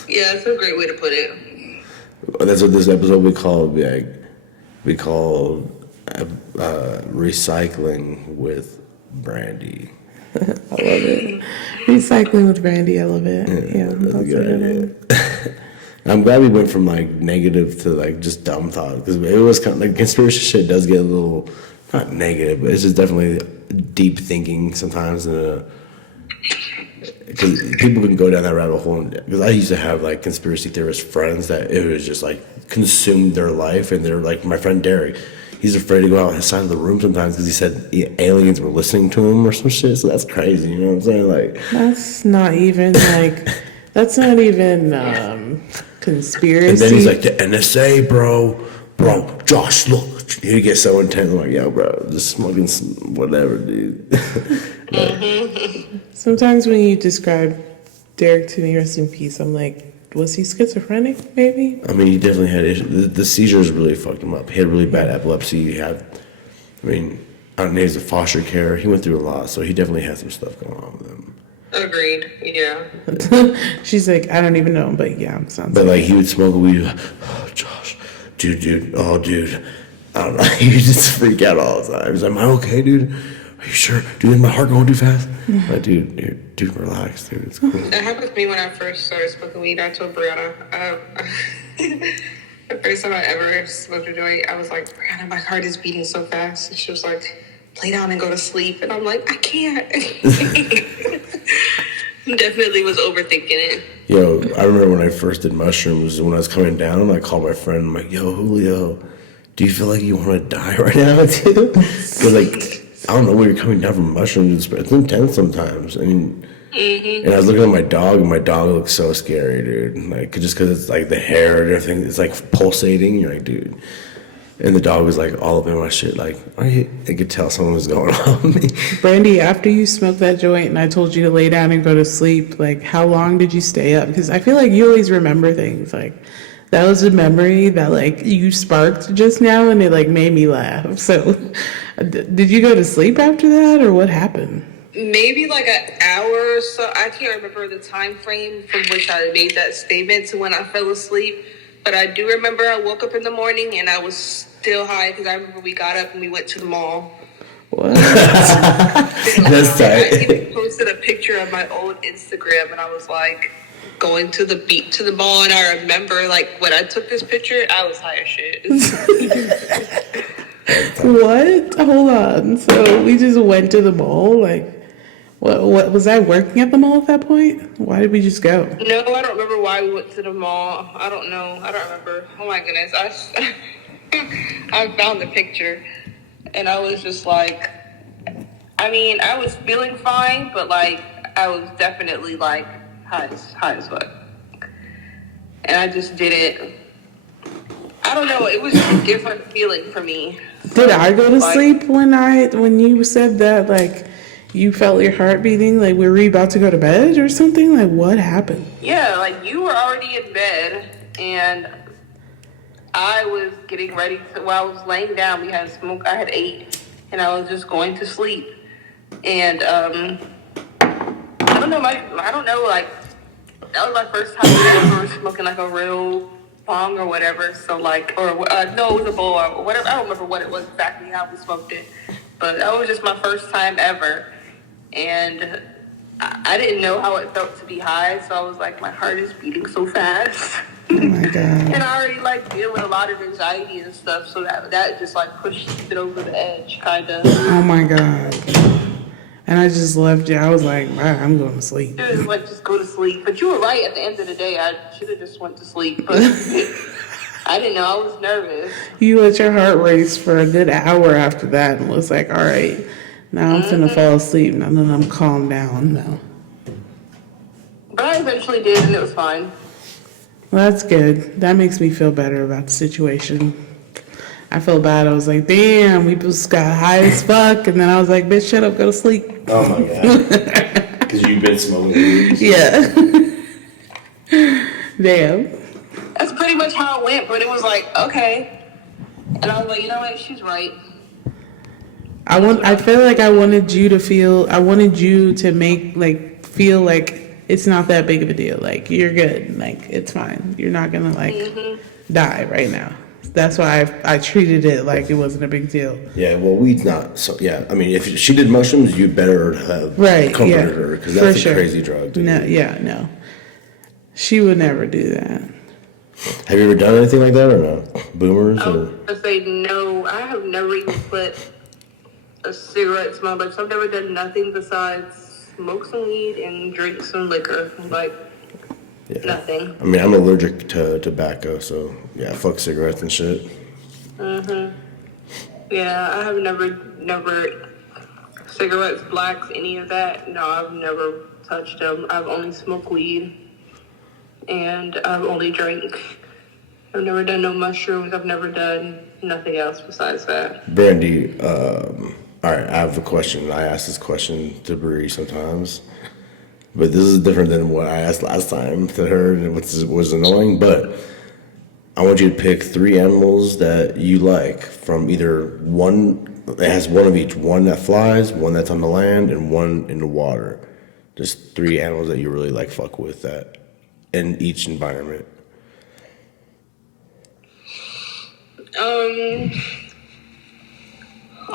Yeah, that's a great way to put it. That's what this episode we call recycling with Brandy. I love it. Recycling with Brandy, I love it. Yeah, That's a good idea. I'm glad we went from like negative to like just dumb thought, because it was kind of like conspiracy shit does get a little not negative, but it's just definitely deep thinking sometimes. Because people can go down that rabbit hole. Because I used to have like conspiracy theorist friends that it was just like consumed their life, and they're like my friend Derek. He's afraid to go out his side of the room sometimes because he said aliens were listening to him or some shit. So that's crazy, you know what I'm saying? Like That's not even like, that's not even conspiracy. And then he's like, the NSA, bro, Josh, look. He gets so intense. I'm like, yo, bro, just smoking some whatever, dude. Sometimes when you describe Derek to me, rest in peace, I'm like, was he schizophrenic, maybe? I mean, he definitely had issues. The seizures really fucked him up. He had really bad epilepsy. He had, I mean, I don't know, he's a foster care. He went through a lot, so he definitely had some stuff going on with him. Agreed. Yeah. She's like, I don't even know, but yeah, sounds But like he would smoke weed. Oh, Josh, dude, oh, dude. I don't know. He would just freak out all the time. He's like, am I okay, dude? Are you sure? Dude, is my heart going too fast? Like, dude, relax, dude. It's cool. That happened to me when I first started smoking weed. I told Brianna, the first time I ever smoked a joint, I was like, Brianna, my heart is beating so fast. And she was like, lay down and go to sleep. And I'm like, I can't. Definitely was overthinking it. Yo, I remember when I first did mushrooms, when I was coming down, I called my friend. I'm like, yo, Julio, do you feel like you want to die right now, dude? Because, like, I don't know where you're coming down from mushrooms. It's intense sometimes. I mean, and I was looking at my dog, and my dog looks so scary, dude. Like, just because it's, like, the hair and everything, it's, like, pulsating. You're like, dude. And the dog was, like, all up in my shit. Like, I could tell something was going on with me. Brandy, after you smoked that joint and I told you to lay down and go to sleep, like, how long did you stay up? Because I feel like you always remember things. Like, that was a memory that, like, you sparked just now, and it, like, made me laugh. So, did you go to sleep after that, or what happened? Maybe like an hour or so. I can't remember the time frame from which I made that statement to when I fell asleep. But I do remember I woke up in the morning and I was still high because I remember we got up and we went to the mall. What? That's tight. I even posted a picture of my old Instagram, and I was like going to the mall, and I remember like when I took this picture, I was high as shit. What? Hold on. So we just went to the mall? Like, what was I working at the mall at that point? Why did we just go? No, I don't remember why we went to the mall. I don't know. I don't remember. Oh my goodness. I found the picture, and I was just like, I mean, I was feeling fine, but like I was definitely like high as fuck. And I just didn't. I don't know. It was just a different feeling for me. Did I go to sleep when you said that, like, you felt your heart beating? Like, were we about to go to bed or something? Like, what happened? Yeah, like, you were already in bed, and I was getting ready to, while I was laying down, I had ate, and I was just going to sleep. And, I don't know, like, that was my first time ever smoking, like, a real bong or whatever, so like, no, it was a bowl or whatever. I don't remember what it was exactly, how we smoked it, but that was just my first time ever, and I didn't know how it felt to be high, so I was like, my heart is beating so fast. Oh my God. And I already like deal with a lot of anxiety and stuff, so that just like pushed it over the edge, kind of. Oh my God. And I just left you. I was like, wow, I'm going to sleep. It was like, just go to sleep. But you were right, at the end of the day, I should have just went to sleep, but I didn't know, I was nervous. You let your heart race for a good hour after that and was like, all right, now I'm finna fall asleep. Now that I'm calmed down. No. But I eventually did, and it was fine. Well, that's good. That makes me feel better about the situation. I felt bad. I was like, damn, we just got high as fuck. And then I was like, bitch, shut up, go to sleep. Oh my god. Because you've been smoking weed. Yeah. Damn. That's pretty much how it went, but it was like, okay. And I was like, you know what? She's right. I feel like I wanted you to feel like it's not that big of a deal. Like, you're good. Like, it's fine. You're not gonna die right now. That's why I treated it like it wasn't a big deal. Yeah, well, weed's not. So yeah, I mean, if she did mushrooms, you better have comforted her because that's a crazy drug. Dude. No. She would never do that. Have you ever done anything like that or no? Boomers I or? was gonna say no. I have never even put a cigarette to my lips. I've never done nothing besides smoke some weed and drink some liquor. Like nothing. I mean, I'm allergic to tobacco, so yeah, fuck cigarettes and shit. Yeah, I have never cigarettes, blacks, any of that. No, I've never touched them. I've only smoked weed, and I've only drank. I've never done no mushrooms. I've never done nothing else besides that. Brandy, all right, I have a question. I ask this question to Bree sometimes, but this is different than what I asked last time to her, and which was annoying. But I want you to pick 3 animals that you like from either one. It has one of each: one that flies, one that's on the land, and one in the water. Just 3 animals that you really like fuck with that in each environment.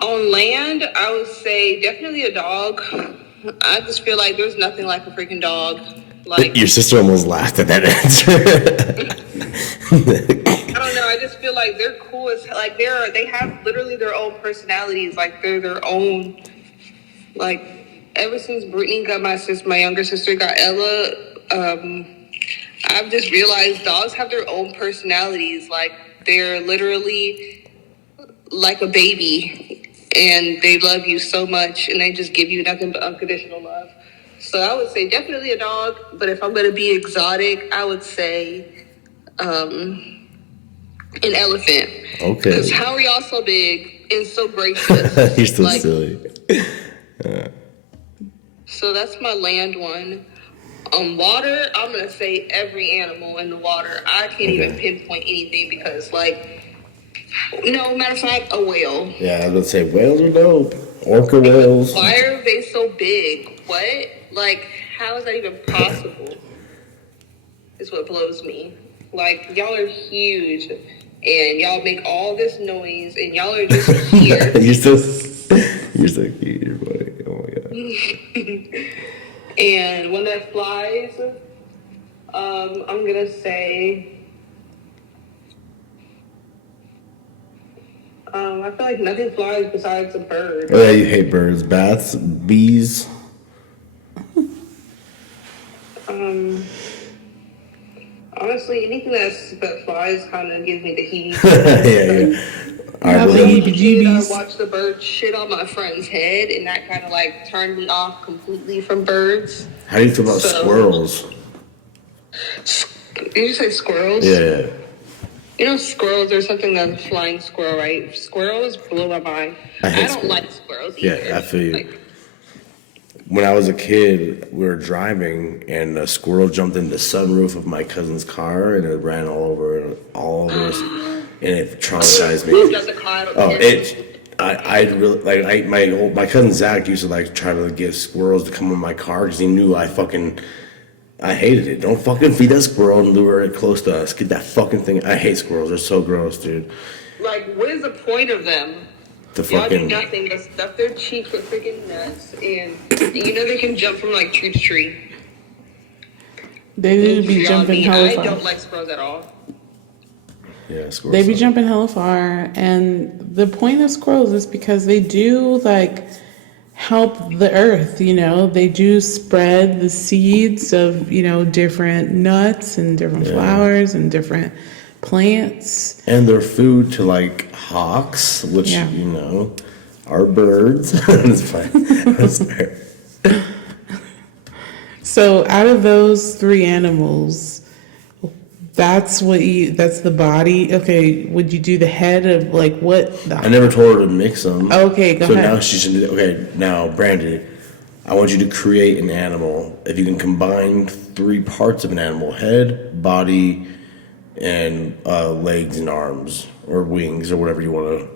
On land, I would say definitely a dog. I just feel like there's nothing like a freaking dog. Like, Your sister almost laughed at that answer. I don't know. I just feel like they're cool as like they have literally their own personalities. Like they're their own. Like ever since Brittany got my younger sister got Ella, I've just realized dogs have their own personalities. Like they're literally like a baby, and they love you so much, and they just give you nothing but unconditional love. So I would say definitely a dog. But if I'm gonna be exotic, I would say an elephant. Okay. Because how are y'all so big and so gracious? You're so silly. So that's my land one. On water, I'm gonna say every animal in the water. I can't even pinpoint anything because, like, no, matter of fact, a whale. Yeah, I was gonna say whales are dope. Orca whales. Why are they so big? What? Like, how is that even possible? Is what blows me. Like, y'all are huge, and y'all make all this noise, and y'all are just here. you're so cute, buddy. Oh my god. And one that flies, I'm gonna say. I feel like nothing flies besides a bird. Oh yeah, you hate birds. Bats, bees. Honestly, anything that flies kind of gives me the heat. Yeah. All right, the well, heebie-jeebies. I watched the bird shit on my friend's head, and that kind of like turned me off completely from birds. how do you feel about squirrels? Did you say squirrels? Yeah. You know, squirrels are something that's a flying squirrel, right? Squirrels blow my mind. I hate don't squirrels. like squirrels either. Yeah, I feel you. Like, When I was a kid, we were driving, and a squirrel jumped in the sunroof of my cousin's car, and it ran all over us, and it traumatized me. does the car? Oh, I really like my cousin Zach used to like try to get squirrels to come on my car because he knew I hated it. Don't fucking feed that squirrel and lure it close to us. Get that fucking thing. I hate squirrels. They're so gross, dude. Like, what is the point of them? The Y'all do fucking nothing but stuff their cheeks with freaking nuts, and you know they can jump from like tree to tree. They need to be Y'all jumping mean, hella I far. don't like squirrels at all. yeah, squirrels. They be suck. jumping hella far, and the point of squirrels is because they do like help the earth. You know, they do spread the seeds of different nuts and different flowers and different plants. And they're food to like hawks, which Yeah. are birds. It's fine. That's fair. So out of those 3 animals, That's the body. Okay, would you do the head of like what? I never told her to mix them. Okay, go so ahead. Now she should. Okay, now Brandy, I want you to create an animal. If you can combine 3 parts of an animal: head, body, and legs and arms or wings or whatever you want to.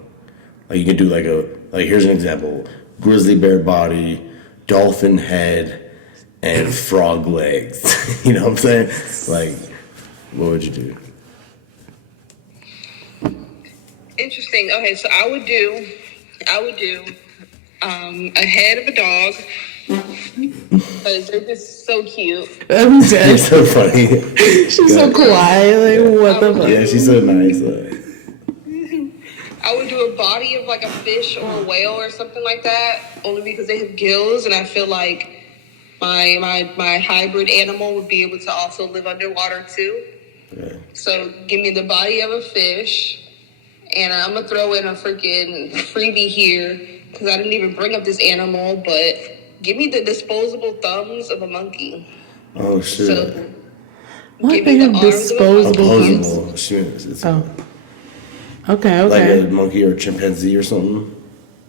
Like you can do like here's an example: grizzly bear body, dolphin head, and frog legs. You know what I'm saying? Like, what would you do? Interesting. Okay, so I would do a head of a dog because they're just so cute. I'm You're dead. so funny. She's so quiet. Like what the fuck? Yeah, she's so nice. Like. I would do a body of like a fish or a whale or something like that, only because they have gills, and I feel like my hybrid animal would be able to also live underwater too. Okay. So give me the body of a fish, and I'm gonna throw in a freaking freebie here because I didn't even bring up this animal, but give me the disposable thumbs of a monkey. Oh shit. So What give they me the have arms of a disposable monkey. thumbs? Opposable. It's Oh. Okay. like Okay. a monkey or a chimpanzee or something.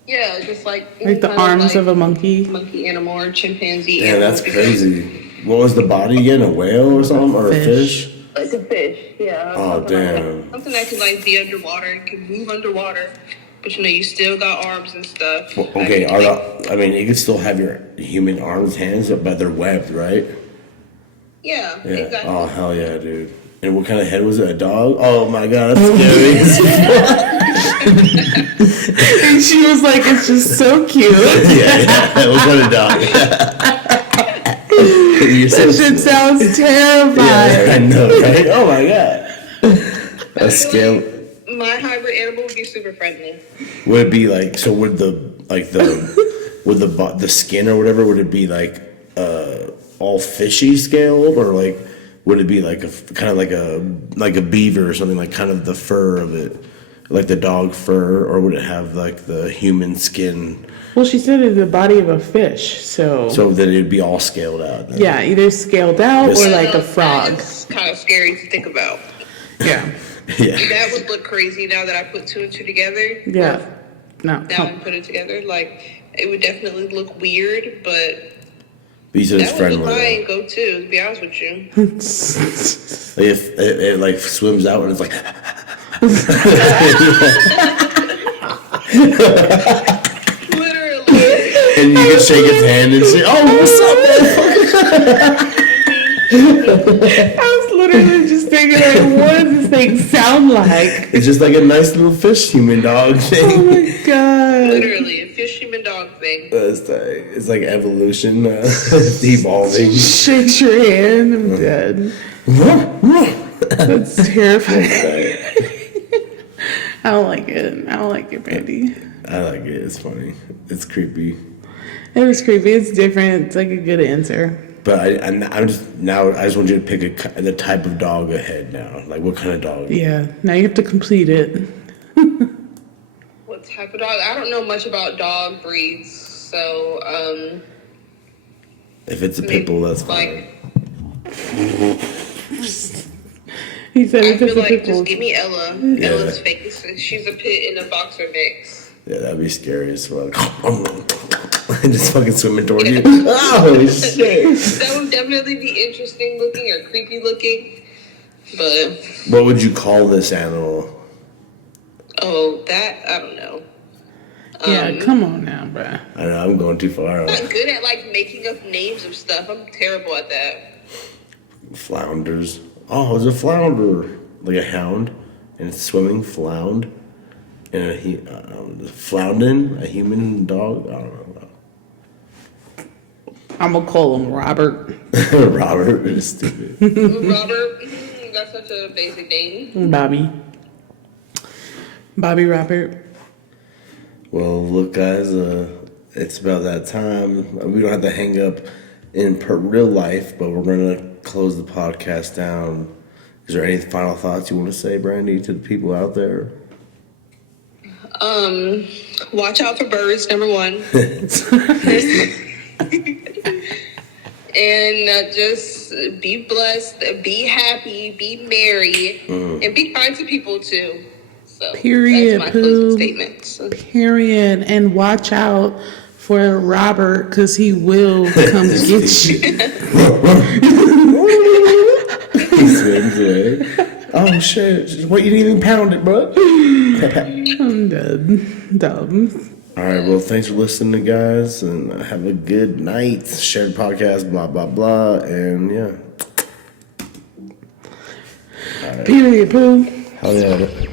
Yeah, just like Like the kind arms like of a monkey. monkey animal or chimpanzee. Yeah, animal that's because- crazy. What was the body again? A whale or something? Or a Fish. fish? Like a fish, yeah. Oh, Something like damn. that. Something that can like be underwater and can move underwater, but you know you still got arms and stuff. Well, okay, you could still have your human arms, hands, but they're webbed, right? Yeah, Yeah. exactly. Oh, hell yeah, dude. And what kind of head was it? A dog? Oh my god, that's scary. And she was like, "It's just so cute." yeah. What kind of dog? You're so That shit sounds terrifying. Yeah, I know, right? Oh my god. A scale. My hybrid animal would be super friendly. Would it be like so? Would the skin or whatever? Would it be like all fishy scaled, or like would it be like a kind of like a beaver or something, like kind of the fur of it, like the dog fur, or would it have like the human skin? Well, she said it's the body of a fish, so So that it'd be all scaled out. Then. yeah, either scaled out or like a That frog. is kind of scary to think about. Yeah, Yeah. That would look crazy now that I put 2 and 2 together. yeah. No, Now I put it together, like it would definitely look weird, but But you said it's that would be friendly. my go-to. To be honest with you. Like if it like swims out and it's like. Literally. And you can shake its hand and say, "Oh, what's up, man?" I was literally just thinking, like, what does this thing sound like? It's just like a nice little fish human dog Oh thing. my god! Literally, a fish human dog thing. It's like evolution, evolving. Shakes your hand, I'm dead. That's terrifying. I don't like it. I don't like it, Brandy. I like it. It's funny. It's creepy. It was creepy. It's different. It's like a good answer. But I just want you to pick the type of dog ahead now. Like what kind of dog? Yeah. Now you have to complete it. What type of dog? I don't know much about dog breeds, so If it's a pit bull, that's fine. He said I it's feel a like pit just bull. give me Ella. Yeah. Ella's face. She's a pit in a boxer mix. Yeah, that'd be scary as fuck. Just fucking swimming toward you. Oh shit! That would definitely be interesting looking or creepy looking. But What would you call this animal? that I don't know. Yeah, come on now, bruh. I know I'm going too far. I'm not good at like making up names of stuff. I'm terrible at that. Flounders. Oh, it's a flounder, like a hound, and it's swimming. Flound, and floundin, a human dog. I don't know. I'm gonna call him Robert. Robert is stupid. Robert, that's such a basic name. Bobby Robert. Well, look, guys, it's about that time. We don't have to hang up in real life, but we're gonna close the podcast down. Is there any final thoughts you want to say, Brandy, to the people out there? Watch out for birds, number 1. and just be blessed, be happy, be merry, and be kind to people too. So Period, that's my closing Pooh. statement. So, Period. And watch out for Robert, because he will come get you. He swims away. Oh shit! What, you didn't even pound it, bro? I'm dead. Dumb. All right. Well, thanks for listening, guys, and have a good night. Share the podcast. Blah blah blah. And yeah. Period, Pooh. Hell yeah.